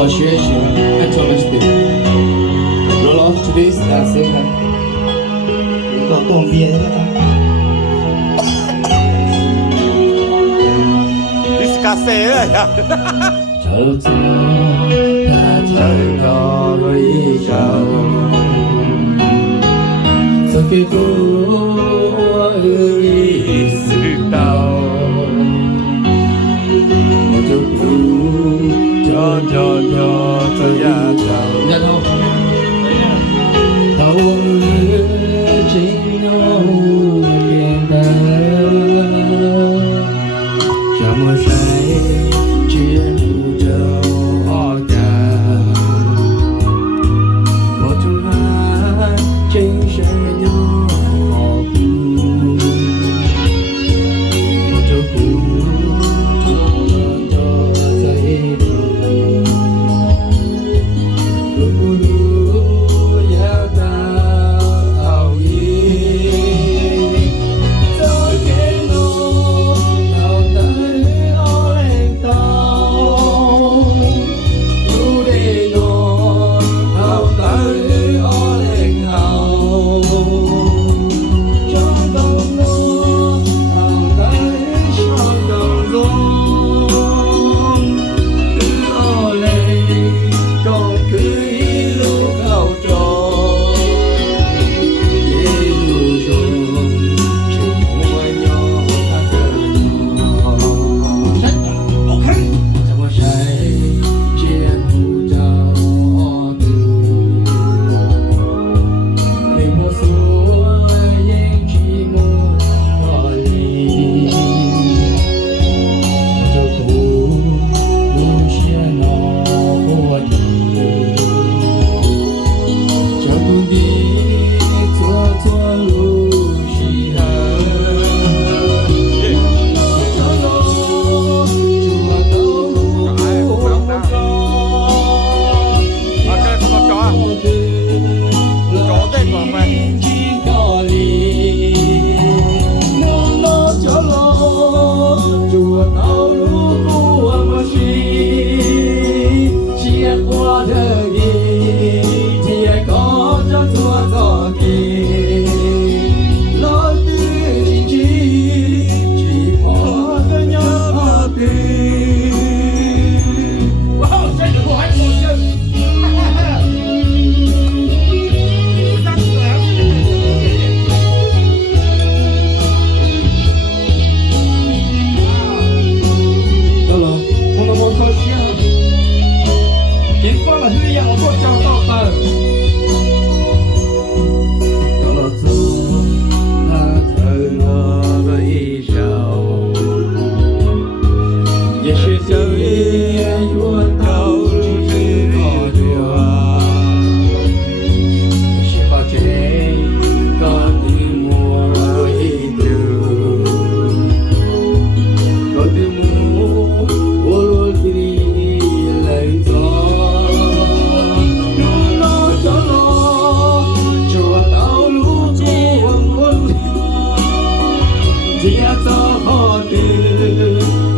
好学习啊，安全了是的。Lolo, today's same time. Có tôm bia đó ta. Discase đấy à. Chờ chờ ta chờ đó với chào. Sau khi cô ơi sự đau. Một chút cho ya chào. Dạ thôi. Tao chính nhau biển đời. Cho mưa say trên vũ trụ cả. Một chúng ta chính sẽ nhau một chỗ cũ cho giấy đường.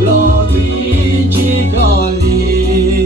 Lo ti chỉ có li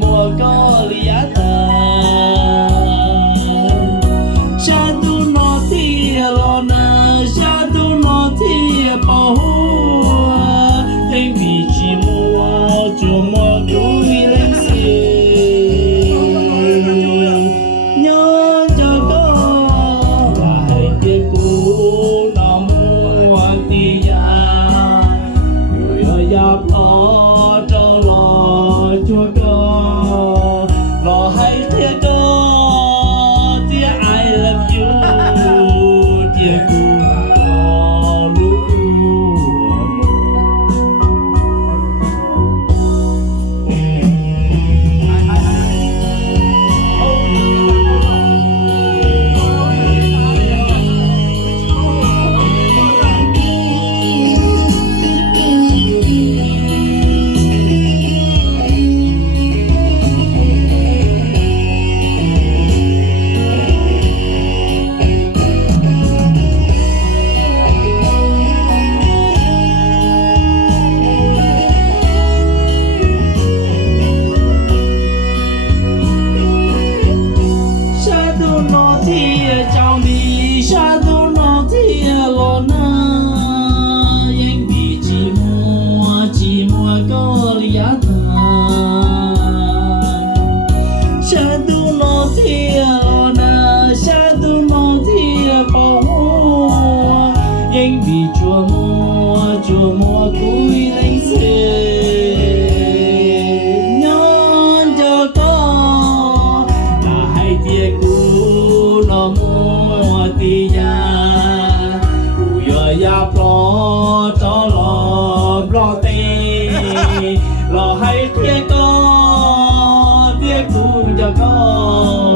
mua có lìa cha tu nó thì lo na cha tu nó thì bảo anh vì chỉ mua túi lên xe nhớ cho có lại tiếc cũ nó mua thì người ở giáp lo cho lo chúa có lo hay tiếc có tiếc I love you tiếc cũ có lúc trong đi xa tu nó thì lo na anh vì chỉ mua có lìa xa tu nó thì lo na xa tu nó thì bảo anh vì chúa mua cuối đánh xe nhon cho có là hai tia cũ nó mua tì nhà vừa ya pro cho lo tê lo hay tia có tia cũ cho có